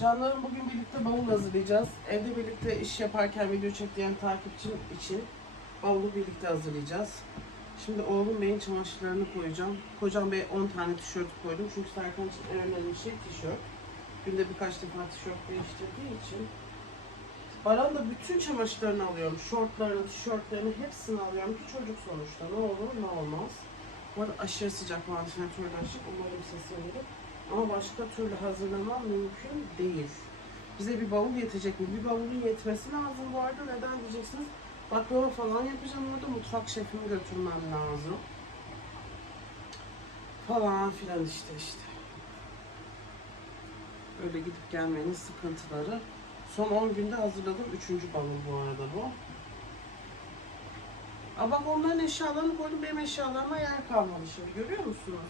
Canlarım bugün birlikte bavul hazırlayacağız. Evde birlikte iş yaparken video çektiğim takipçim için bavulu birlikte hazırlayacağız. Şimdi oğlum beyin çamaşırlarını koyacağım. Kocam Bey 10 tane tişört koydum. Çünkü Serkan için en önemli şey tişört. Günde birkaç defa tişört değiştirdiği için. Baran da bütün çamaşırlarını alıyorum. Şortlarını, tişörtlerini hepsini alıyorum ki çocuk sonuçta. Ne olur ne olmaz. Bu arada aşırı sıcak vantilatörle açık. Umarım sesi gelir. Ama başka türlü hazırlamam mümkün değil. Bize bir bavul yetecek mi? Bir bavulun yetmesi lazım bu arada. Neden diyeceksiniz? Baklava falan yapacağım orada. Mutfak şefimi götürmem lazım. Falan filan işte işte. Öyle gidip gelmenin sıkıntıları. Son 10 günde hazırladım. Üçüncü bavul bu arada bu. Aa bak onların eşyalarını koydum. Benim eşyalarıma yer kalmadı şimdi. Görüyor musunuz?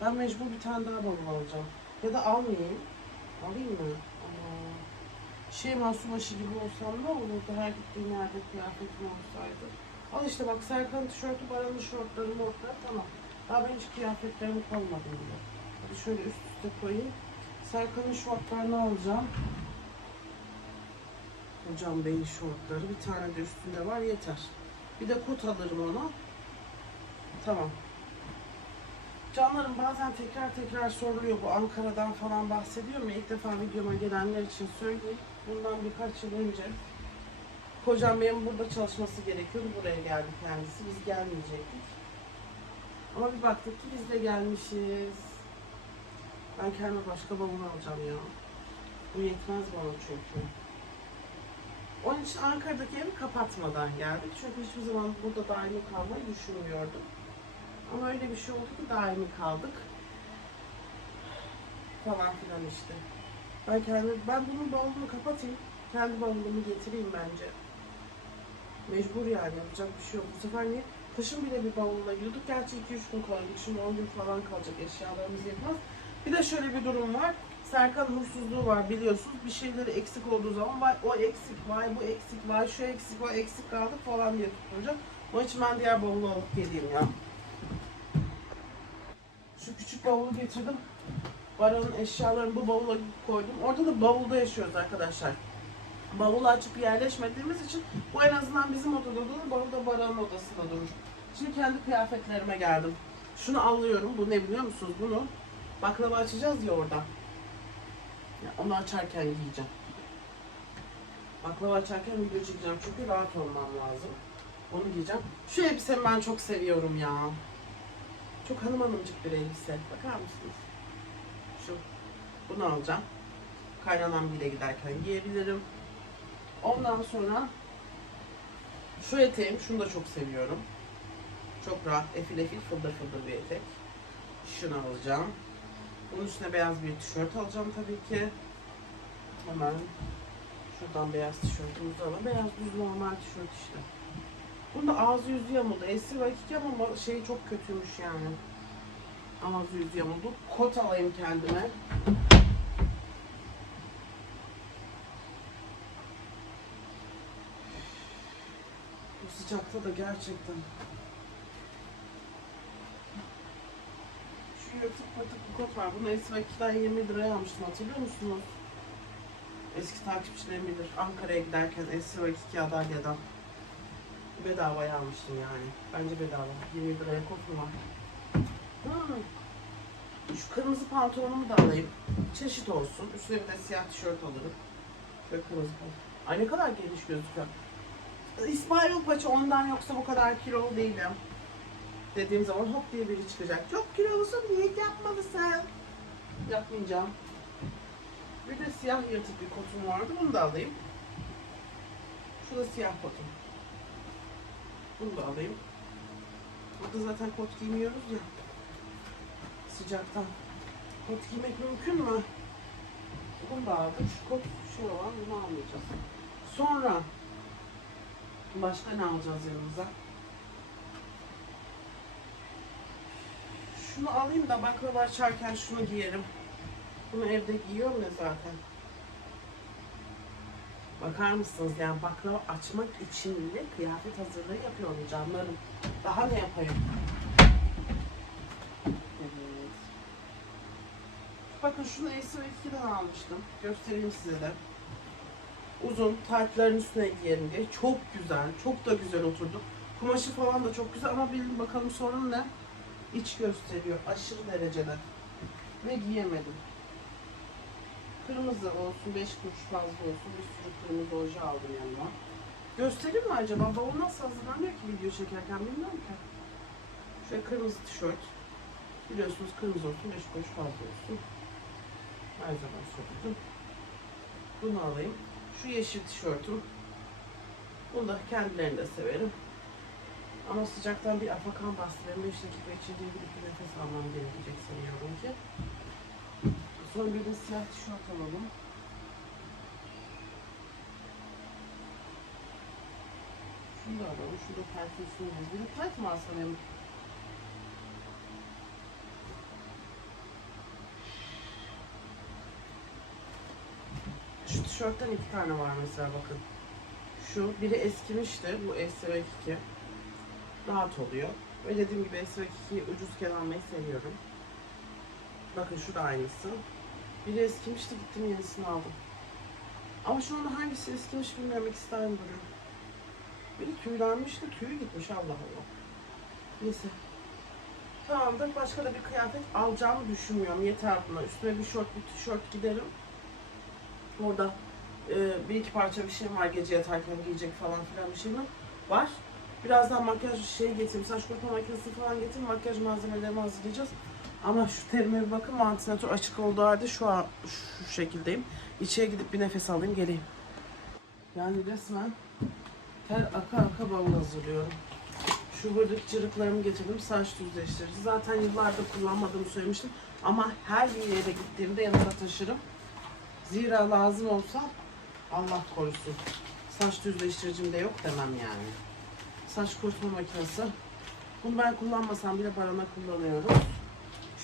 Ben mecbur bir tane daha bavul alacağım. Ya da almayayım. Alayım mı? Aa, şey Masubaşı gibi olsam ne olurdu? Her gittiğim yerde kıyafetim olsaydı. Al işte bak Serkan tişörtü, Baran'ın şortları, mortları tamam. Daha ben hiç kıyafetlerimi koymadım bile. Hadi şöyle üst üste koyayım. Serkan'ın şortlarını alacağım. Hocam Bey'in şortları. Bir tane de üstünde var yeter. Bir de kot alırım ona. Tamam. Canlarım bazen tekrar tekrar soruluyor bu Ankara'dan falan bahsediyorum ya ilk defa videoma gelenler için söyleyeyim. Bundan birkaç yıl önce kocam benim burada çalışması gerekiyordu. Buraya geldi kendisi. Biz gelmeyecektik. Ama bir baktık ki biz de gelmişiz. Ben kendime başka bavul alacağım ya. Bu yetmez bana çünkü. Onun için Ankara'daki evi kapatmadan geldik. Çünkü hiçbir zaman burada daimi kalmayı düşünmüyordum. Ama öyle bir şey oldu ki daimi kaldık. Falan filan işte. Ben kendi, ben bunun bavulunu kapatayım. Kendi bavulumu getireyim bence. Mecbur yani yapacak bir şey yok. Bu sefer niye? Kışın bile bir bavulla giriyorduk. Gerçi 2-3 gün koyduk. Şimdi 10 gün falan kalacak eşyalarımız yetmez. Bir de şöyle bir durum var. Serkan huysuzluğu var biliyorsunuz. Bir şeyleri eksik olduğu zaman vay o eksik, vay bu eksik, vay şu eksik, o eksik kaldı falan diye tutturacak. Onun için ben diğer bavulu alıp geleyim ya. Şu küçük bavulu getirdim. Baran'ın eşyalarını bu bavula koydum. Orada da bavulda yaşıyoruz arkadaşlar. Bavulu açıp yerleşmediğimiz için bu en azından bizim odada durur. Bavul da Baran'ın odasında durur. Şimdi kendi kıyafetlerime geldim. Şunu alıyorum. Bu ne biliyor musunuz? Bunu baklava açacağız ya orada. Ya onu açarken giyeceğim. Baklava açarken video çekeceğim çünkü rahat olmam lazım. Onu giyeceğim. Şu elbisemi ben çok seviyorum ya. Çok hanım hanımcık bir elbise. Bakar mısınız? Şu. Bunu alacağım. Kaynanam bile giderken giyebilirim. Ondan sonra şu eteğim. Şunu da çok seviyorum. Çok rahat. Efil efil fıldır fıldır bir etek. Şunu alacağım. Bunun üstüne beyaz bir tişört alacağım tabii ki. Hemen şuradan beyaz tişörtümüzü alalım. Beyaz düz normal tişört işte. Bunda ağzı yüzü yamuldu. Esir vakit ama şey çok kötüymüş yani. Ağzı yüzü yamuldu. Kot alayım kendime. Bu sıcakta da gerçekten. Şu yırtık pırtık bir kot var. Bunu Esir Vakit'ten 20 liraya almıştım hatırlıyor musunuz? Eski takipçilerim bilir. Ankara'ya giderken Esir Vakit Adalya'dan. Bedavaya almıştım yani. Bence bedava. 20 liraya mu var? Hmm. Şu kırmızı pantolonumu da alayım. Çeşit olsun. Üstüne bir de siyah tişört alırım. Ve kırmızı pantolon. Ay ne kadar geniş gözüküyor. İsmail Paça ondan yoksa bu kadar kilolu değilim. Dediğim zaman hop diye biri çıkacak. Çok kilolusun diyet yapmalısın. Yapmayacağım. Bir de siyah yırtık bir kotum vardı. Bunu da alayım. Şu da siyah kotum. Bunu da alayım. Burada zaten kot giymiyoruz ya. Sıcaktan. Kot giymek mümkün mü? Bunu da aldık. Şu kot şey olan bunu almayacağız. Sonra başka ne alacağız yanımıza? Şunu alayım da baklava açarken şunu giyerim. Bunu evde giyiyorum ya zaten. Bakar mısınız yani baklava açmak için bile kıyafet hazırlığı yapıyorum canlarım. Daha ne yapayım? Bakın şunu Ace 2'den almıştım. Göstereyim size de. Uzun taytların üstüne giyelim diye. Çok güzel. Çok da güzel oturdu. Kumaşı falan da çok güzel ama benim bakalım sorun ne? İç gösteriyor. Aşırı derecede. Ve giyemedim. Kırmızı olsun, 5 kuruş fazla olsun. Bir sürü kırmızı oje aldım yanıma. Göstereyim mi acaba? Bavul nasıl hazırlanıyor ki video çekerken bilmiyorum ki. Şöyle kırmızı tişört. Biliyorsunuz kırmızı olsun, 5 kuruş fazla olsun. Her zaman söyledim. Bunu alayım. Şu yeşil tişörtüm. Bunu da kendilerini de severim. Ama sıcaktan bir afakan bastı. Benim 5 dakika içinde bir nefes almam gerekecek sanıyorum ki. Sonra bir siyah tişört alalım. Şunu da alalım. Şunu da perfilsini Bir de tayt mı alsam hem? Şu tişörtten iki tane var mesela bakın. Şu biri eskimişti. Bu SRX 2. Rahat oluyor. Ve dediğim gibi SRX 2'yi ucuzken almayı seviyorum. Bakın şu da aynısı. Biri eskimişti gittim yenisini aldım. Ama şu anda hangisi eskimiş de aynı duruyor. Biri tüylenmişti tüyü gitmiş Allah Allah. Neyse. Tamamdır. Başka da bir kıyafet alacağımı düşünmüyorum. Yeter buna. Üstüne bir şort, bir tişört giderim. Orada e, bir iki parça bir şey var gece yatarken giyecek falan filan bir şey mi var. Birazdan makyaj şeyi getireyim, saç kurutma makinesi falan getireyim, makyaj malzemelerimi hazırlayacağız. Ama şu terime bir bakın, vantilatör açık olduğu halde şu an şu şekildeyim. İçeri gidip bir nefes alayım, geleyim. Yani resmen ter aka aka bavul hazırlıyorum. Şu buradaki cırıklarımı getirdim, saç düzleştirici. Zaten yıllardır kullanmadığımı söylemiştim. Ama her bir yere gittiğimde yanımda taşırım. Zira lazım olsa Allah korusun. Saç düzleştiricim de yok demem yani. Saç kurutma makinesi. Bunu ben kullanmasam bile barana kullanıyorum.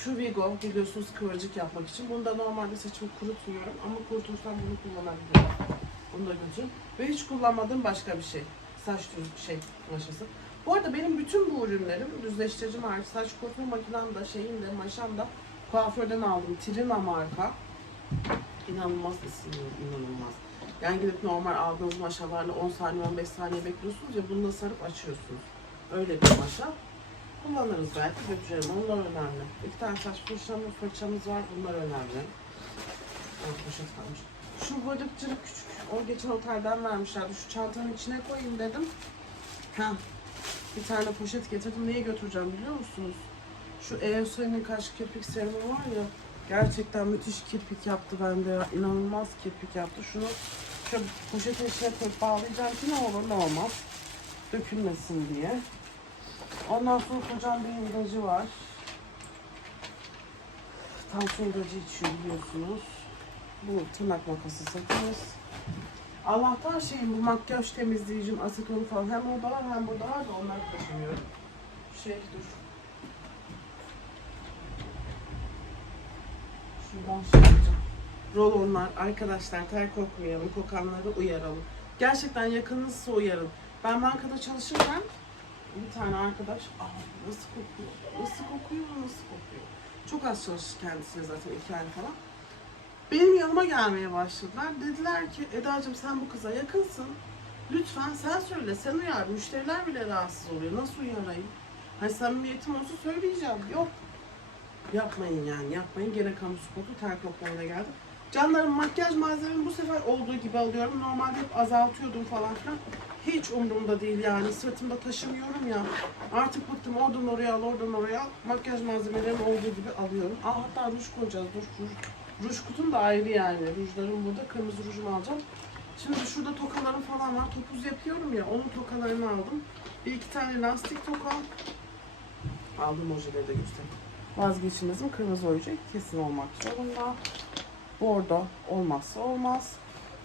Şu Vigo biliyorsunuz kıvırcık yapmak için. Bunu da normalde saçımı kurutmuyorum ama kurutursam bunu kullanabilirim. Bunu da götürün. Ve hiç kullanmadığım başka bir şey. Saç düz şey maşası. Bu arada benim bütün bu ürünlerim düzleştiricim hariç saç kurutma makinem de şeyim de maşam da kuaförden aldım. Trina marka. İnanılmaz ısınıyor, inanılmaz. Yani gidip normal aldığınız maşalarla 10 saniye 15 saniye bekliyorsunuz ya bunu da sarıp açıyorsunuz. Öyle bir maşa. Kullanırız belki götürelim. Onlar önemli. İki tane saç fırçamız, fırçamız var. Bunlar önemli. Ah, poşet kalmış. Şu bacakçılık küçük. O geçen otelden vermişlerdi. Şu çantanın içine koyayım dedim. Ha. Bir tane poşet getirdim. Neye götüreceğim biliyor musunuz? Şu Eosen'in kaş kirpik serumu var ya. Gerçekten müthiş kirpik yaptı bende ya. İnanılmaz kirpik yaptı. Şunu şöyle poşetin içine koyup bağlayacağım ki ne olur ne olmaz. Dökülmesin diye. Ondan sonra kocam bir ilacı var. Tansiyon ilacı içiyor biliyorsunuz. Bu tırnak makası satıyoruz. Allah'tan şeyim bu makyaj temizleyicim, asetonu falan hem orada var hem burada var da onları taşımıyorum. Şey dur. Şuradan şey yapacağım. Rolonlar arkadaşlar ter kokmayalım, kokanları uyaralım. Gerçekten yakınınızsa uyarın. Ben bankada çalışırken bir tane arkadaş, Aa, nasıl kokuyor, nasıl kokuyor, nasıl kokuyor. Çok az çalıştı kendisine zaten iki ay falan. Benim yanıma gelmeye başladılar. Dediler ki Eda'cığım sen bu kıza yakınsın. Lütfen sen söyle, sen uyar. Müşteriler bile rahatsız oluyor. Nasıl uyarayım? Hani samimiyetim olsa söyleyeceğim. Yok. Yapmayın yani yapmayın. Gene kamu spotu ter geldim. Canlarım makyaj malzememi bu sefer olduğu gibi alıyorum. Normalde hep azaltıyordum falan filan. Hiç umurumda değil yani. Sırtımda taşımıyorum ya. Artık bıktım. Oradan oraya al, oradan oraya al. Makyaj malzemelerimi olduğu gibi alıyorum. Aa hatta ruj koyacağız. Dur ruj. Ruj kutum da ayrı yani. Rujlarım burada. Kırmızı rujumu alacağım. Şimdi şurada tokalarım falan var. Topuz yapıyorum ya. Onun tokalarını aldım. Bir iki tane lastik toka. Aldım ojeleri de göstereyim. Vazgeçilmezim kırmızı oje kesin olmak zorunda. Bordo olmazsa olmaz.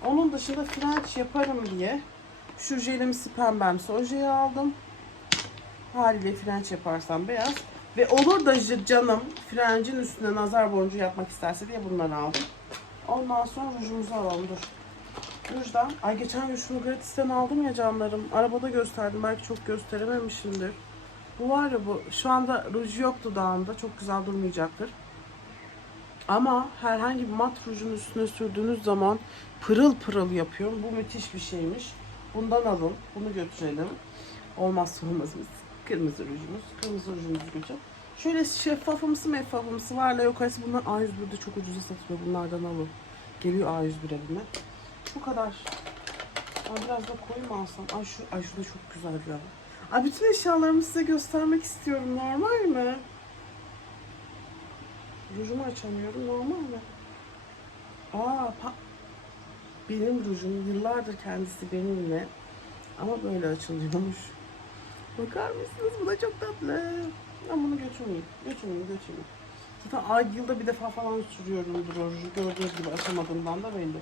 Onun dışında French yaparım diye şu jelimsi pembemsi ojeyi aldım. Haliyle French yaparsam beyaz. Ve olur da canım French'in üstüne nazar boncuğu yapmak isterse diye bunları aldım. Ondan sonra rujumuzu alalım dur. Rujdan. Ay geçen gün şunu gratisten aldım ya canlarım. Arabada gösterdim. Belki çok gösterememişimdir. Bu var ya bu. Şu anda ruj yok dudağımda. Çok güzel durmayacaktır. Ama herhangi bir mat rujun üstüne sürdüğünüz zaman pırıl pırıl yapıyor. Bu müthiş bir şeymiş. Bundan alın. Bunu götürelim. Olmazsa olmazımız. Kırmızı rujumuz. Kırmızı rujumuzu götür. Şöyle şeffafımsı meffafımsı varla yok arası bunlar A101'de çok ucuza satılıyor. Bunlardan alın. Geliyor A101 evime. Bu kadar. Ay biraz da koyu alsam? Ay şu, ay şu da çok güzel ya. Ay bütün eşyalarımı size göstermek istiyorum. Normal mi? Rujumu açamıyorum. Normal mi? Aa, benim rujum yıllardır kendisi benimle. Ama böyle açılıyormuş. Bakar mısınız? Bu da çok tatlı. Ben bunu götürmeyeyim. Götürmeyeyim, götürmeyeyim. Zaten ay yılda bir defa falan sürüyorumdur o ruju. Gördüğünüz gibi açamadığımdan da belli.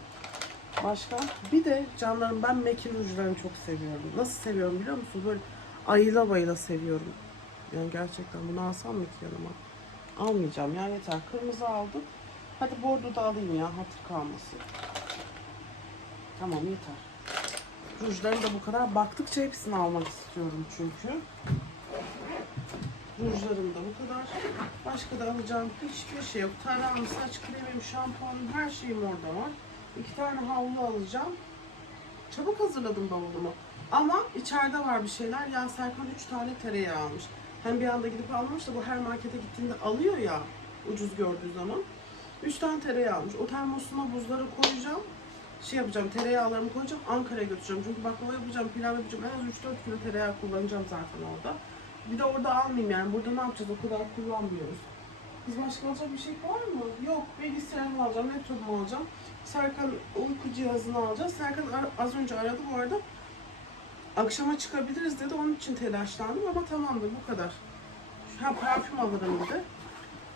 Başka? Bir de canlarım ben Mekin rujlarını çok seviyorum. Nasıl seviyorum biliyor musunuz? Böyle ayıla bayıla seviyorum. Yani gerçekten bunu alsam mı ki yanıma? Almayacağım ya yeter. Kırmızı aldım. Hadi bordo da alayım ya hatır kalmasın. Tamam yeter. Rujların da bu kadar. Baktıkça hepsini almak istiyorum çünkü. Rujlarım da bu kadar. Başka da alacağım hiçbir şey yok. Tarağım, saç kremim, şampuanım her şeyim orada var. İki tane havlu alacağım. Çabuk hazırladım bavulumu. Ama içeride var bir şeyler. Ya Serkan 3 tane tereyağı almış. Hem bir anda gidip almamış da bu her markete gittiğinde alıyor ya ucuz gördüğü zaman. 3 tane tereyağı almış. O termosuma buzları koyacağım. Şey yapacağım, tereyağlarımı koyacağım, Ankara'ya götüreceğim. Çünkü baklava yapacağım, pilav yapacağım. En az 3-4 kilo tereyağı kullanacağım zaten orada. Bir de orada almayayım yani. Burada ne yapacağız? O kadar kullanmıyoruz. Biz başka alacak bir şey var mı? Yok. Bilgisayarımı alacağım, laptopumu alacağım. Serkan uyku cihazını alacağız. Serkan az önce aradı bu arada. Akşama çıkabiliriz dedi. Onun için telaşlandım ama tamamdır bu kadar. Ha parfüm alırım bir de.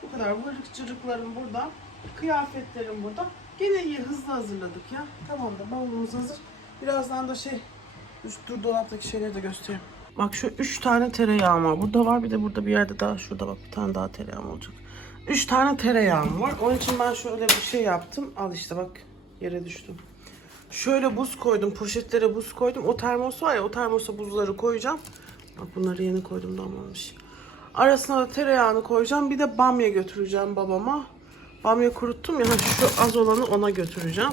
Bu kadar. Vırık cırıklarım burada. Kıyafetlerim burada. Gene iyi hızlı hazırladık ya. Tamam da bavulumuz hazır. Birazdan da şey üst dur dolaptaki şeyleri de göstereyim. Bak şu üç tane tereyağım var. Burada var bir de burada bir yerde daha şurada bak bir tane daha tereyağım olacak. Üç tane tereyağım var. Onun için ben şöyle bir şey yaptım. Al işte bak yere düştüm. Şöyle buz koydum. Poşetlere buz koydum. O termos var ya o termosa buzları koyacağım. Bak bunları yeni koydum damlamış. Arasına da tereyağını koyacağım. Bir de bamya götüreceğim babama. Bamya kuruttum ya şu az olanı ona götüreceğim.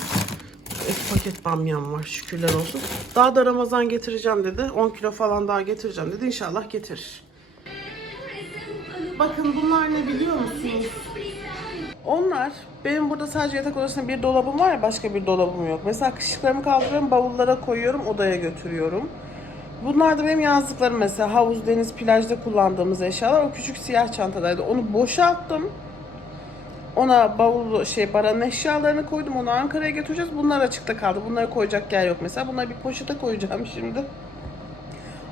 Bir paket bamyam var şükürler olsun. Daha da Ramazan getireceğim dedi. 10 kilo falan daha getireceğim dedi. İnşallah getirir. Bakın bunlar ne biliyor musunuz? Onlar benim burada sadece yatak odasında bir dolabım var ya başka bir dolabım yok. Mesela kışlıklarımı kaldırıyorum bavullara koyuyorum odaya götürüyorum. Bunlar da benim yazdıklarım mesela havuz, deniz, plajda kullandığımız eşyalar. O küçük siyah çantadaydı. Onu boşalttım. Ona bavul şey baranın eşyalarını koydum. Onu Ankara'ya götüreceğiz. Bunlar açıkta kaldı. Bunları koyacak yer yok mesela. Bunları bir poşete koyacağım şimdi.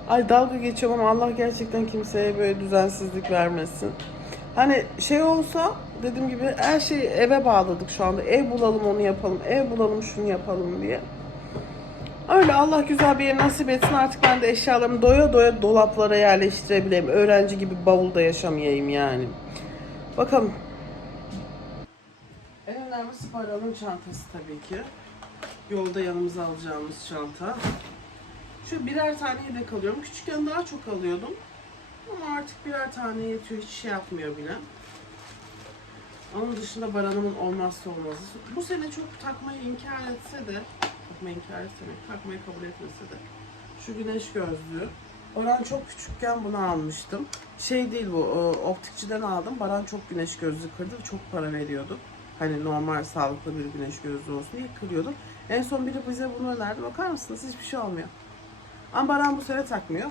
Ay dalga geçiyorum ama Allah gerçekten kimseye böyle düzensizlik vermesin. Hani şey olsa dediğim gibi her şeyi eve bağladık şu anda. Ev bulalım onu yapalım. Ev bulalım şunu yapalım diye. Öyle Allah güzel bir ev nasip etsin artık ben de eşyalarımı doya doya dolaplara yerleştirebileyim. Öğrenci gibi bavulda yaşamayayım yani. Bakalım. En önemlisi paranın çantası tabii ki. Yolda yanımıza alacağımız çanta. Şu birer tane yedek alıyorum. Küçükken daha çok alıyordum. Ama artık birer tane yetiyor. Hiç şey yapmıyor bile. Onun dışında Baran'ımın olmazsa olmazı. Bu sene çok takmayı inkar etse de, takmayı inkar etse mi, takmayı kabul etmese de. Şu güneş gözlüğü. Baran çok küçükken bunu almıştım. Şey değil bu, o, optikçiden aldım. Baran çok güneş gözlüğü kırdı. Çok para veriyordu. Hani normal sağlıklı bir güneş gözlüğü olsun diye kırıyordum. En son biri bize bunu önerdi. Bakar mısınız? Hiçbir şey olmuyor. Ama Baran bu sene takmıyor.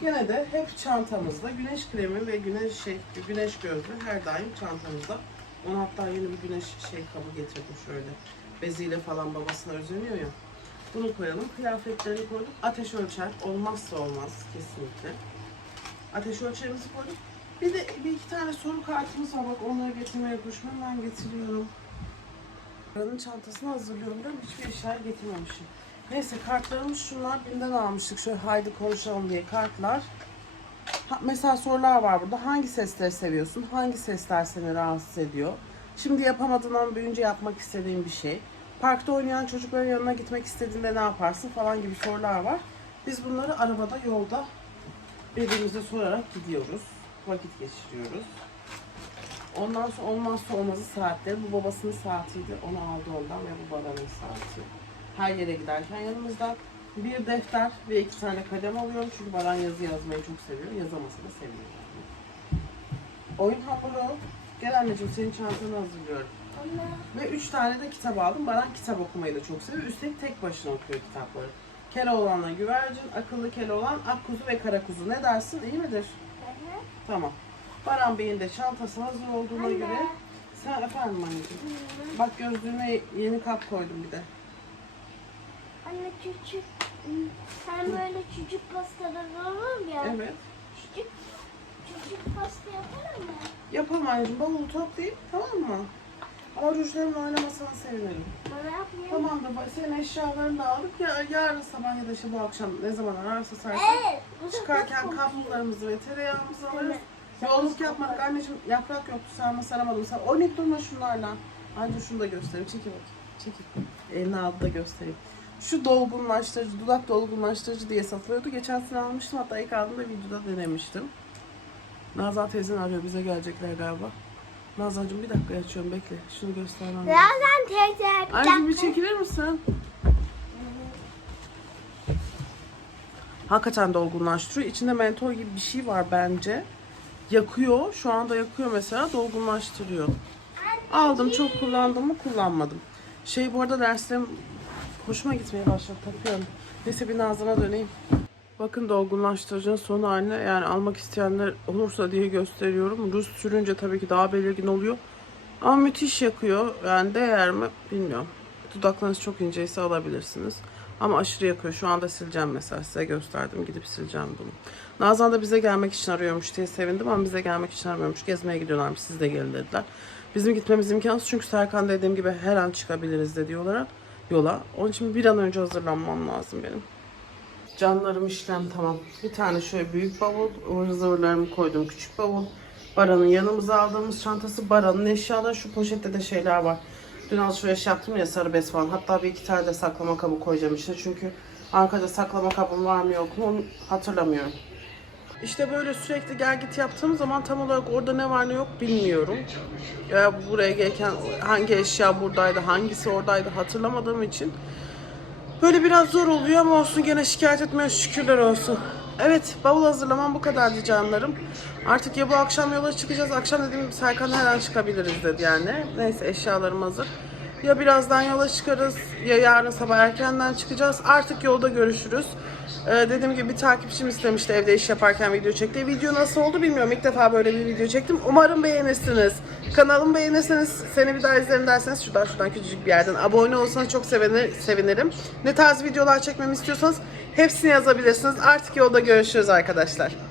Gene de hep çantamızda güneş kremi ve güneş şey, güneş gözlüğü her daim çantamızda. Ona hatta yeni bir güneş şey kabı getirdim şöyle. Beziyle falan babasına özeniyor ya. Bunu koyalım. Kıyafetlerini koyduk. Ateş ölçer. Olmazsa olmaz kesinlikle. Ateş ölçerimizi koyduk. Bir de bir iki tane soru kartımız var. Bak onları getirmeye koşmam. Ben getiriyorum. Paranın çantasını hazırlıyorum diyorum. Hiçbir eşya getirmemişim. Neyse kartlarımız şunlar. Binden almıştık. Şöyle haydi konuşalım diye kartlar. Mesela sorular var burada. Hangi sesleri seviyorsun? Hangi sesler seni rahatsız ediyor? Şimdi yapamadığın ama büyüyünce yapmak istediğin bir şey. Parkta oynayan çocukların yanına gitmek istediğinde ne yaparsın falan gibi sorular var. Biz bunları arabada, yolda birbirimize sorarak gidiyoruz. Vakit geçiriyoruz. Ondan sonra olmazsa olmazı saatleri. Bu babasının saatiydi. Onu aldı ondan ve bu babanın saati. Her yere giderken yanımızda bir defter ve iki tane kalem alıyorum. Çünkü Baran yazı yazmayı çok seviyor. Yazamasa da seviyor. Oyun hamuru. Gel anneciğim senin çantanı hazırlıyorum. Anne. Ve üç tane de kitap aldım. Baran kitap okumayı da çok seviyor. Üstelik tek başına okuyor kitapları. Keloğlan'la güvercin, akıllı Keloğlan, akkuzu ve karakuzu. Ne dersin? İyi midir? Anne. Tamam. Baran Bey'in de çantası hazır olduğuna Anne. göre sen efendim anneciğim. Bak gözlüğüne yeni kap koydum bir de. Anne küçük. Sen böyle küçük pastalar olur ya. Evet. Küçük küçük pasta yapalım mı? Yapalım anneciğim. Bavulu toplayayım tamam mı? Ama rujlarımla oynamasan sevinirim. Bana yapmayalım. Tamam da senin eşyalarını da aldık ya yarın sabah ya da işte bu akşam ne zaman ararsa sarsak Evet. çıkarken kablolarımızı ve tereyağımızı alırız. Evet. Yolluk yapmadık anneciğim yaprak yoktu sarma saramadım. Sen oynayıp durma şunlarla. Anca şunu da göstereyim. Çekil bak. Çekil. Elini aldı da göstereyim. Şu dolgunlaştırıcı, dudak dolgunlaştırıcı diye satılıyordu. Geçen sene almıştım hatta ilk aldığımda videoda denemiştim. Nazan teyzen arıyor bize gelecekler galiba. Nazancığım bir dakika açıyorum bekle. Şunu göstermem lazım. Birazdan teyze bir Anneciğim bir dakika. çekilir misin? Hakikaten dolgunlaştırıyor. İçinde mentol gibi bir şey var bence. Yakıyor. Şu anda yakıyor mesela. Dolgunlaştırıyor. Aldım. Çok kullandım mı? Kullanmadım. Şey bu arada derslerim hoşuma gitmeye başladı. Takıyorum. Neyse bir Nazan'a döneyim. Bakın dolgunlaştırıcının son haline yani almak isteyenler olursa diye gösteriyorum. Rus sürünce tabii ki daha belirgin oluyor. Ama müthiş yakıyor. Yani değer mi bilmiyorum. Dudaklarınız çok inceyse alabilirsiniz. Ama aşırı yakıyor. Şu anda sileceğim mesela. Size gösterdim. Gidip sileceğim bunu. Nazan da bize gelmek için arıyormuş diye sevindim ama bize gelmek için aramıyormuş. Gezmeye gidiyorlarmış. Siz de gelin dediler. Bizim gitmemiz imkansız çünkü Serkan dediğim gibi her an çıkabiliriz dedi olarak yola. Onun için bir an önce hazırlanmam lazım benim. Canlarım işlem tamam. Bir tane şöyle büyük bavul, ıvır zıvırlarımı koydum küçük bavul. Baran'ın yanımıza aldığımız çantası. Baran'ın eşyaları şu poşette de şeyler var. Dün alışveriş yaptım ya sarı bez falan. Hatta bir iki tane de saklama kabı koyacağım içine. Çünkü Ankara'da saklama kabım var mı yok mu onu hatırlamıyorum. İşte böyle sürekli gel git yaptığım zaman tam olarak orada ne var ne yok bilmiyorum. Ya buraya gelirken hangi eşya buradaydı, hangisi oradaydı hatırlamadığım için Böyle biraz zor oluyor ama olsun gene şikayet etmiyor şükürler olsun. Evet bavul hazırlamam bu kadardı canlarım. Artık ya bu akşam yola çıkacağız. Akşam dediğim gibi Serkan her an çıkabiliriz dedi yani. Neyse eşyalarım hazır. Ya birazdan yola çıkarız ya yarın sabah erkenden çıkacağız. Artık yolda görüşürüz. Ee, dediğim gibi bir takipçim istemişti evde iş yaparken video çekti. Video nasıl oldu bilmiyorum. İlk defa böyle bir video çektim. Umarım beğenirsiniz. Kanalımı beğenirseniz seni bir daha izlerim derseniz şuradan şuradan küçücük bir yerden abone olsanız çok sevinir, sevinirim. Ne tarz videolar çekmemi istiyorsanız hepsini yazabilirsiniz. Artık yolda görüşürüz arkadaşlar.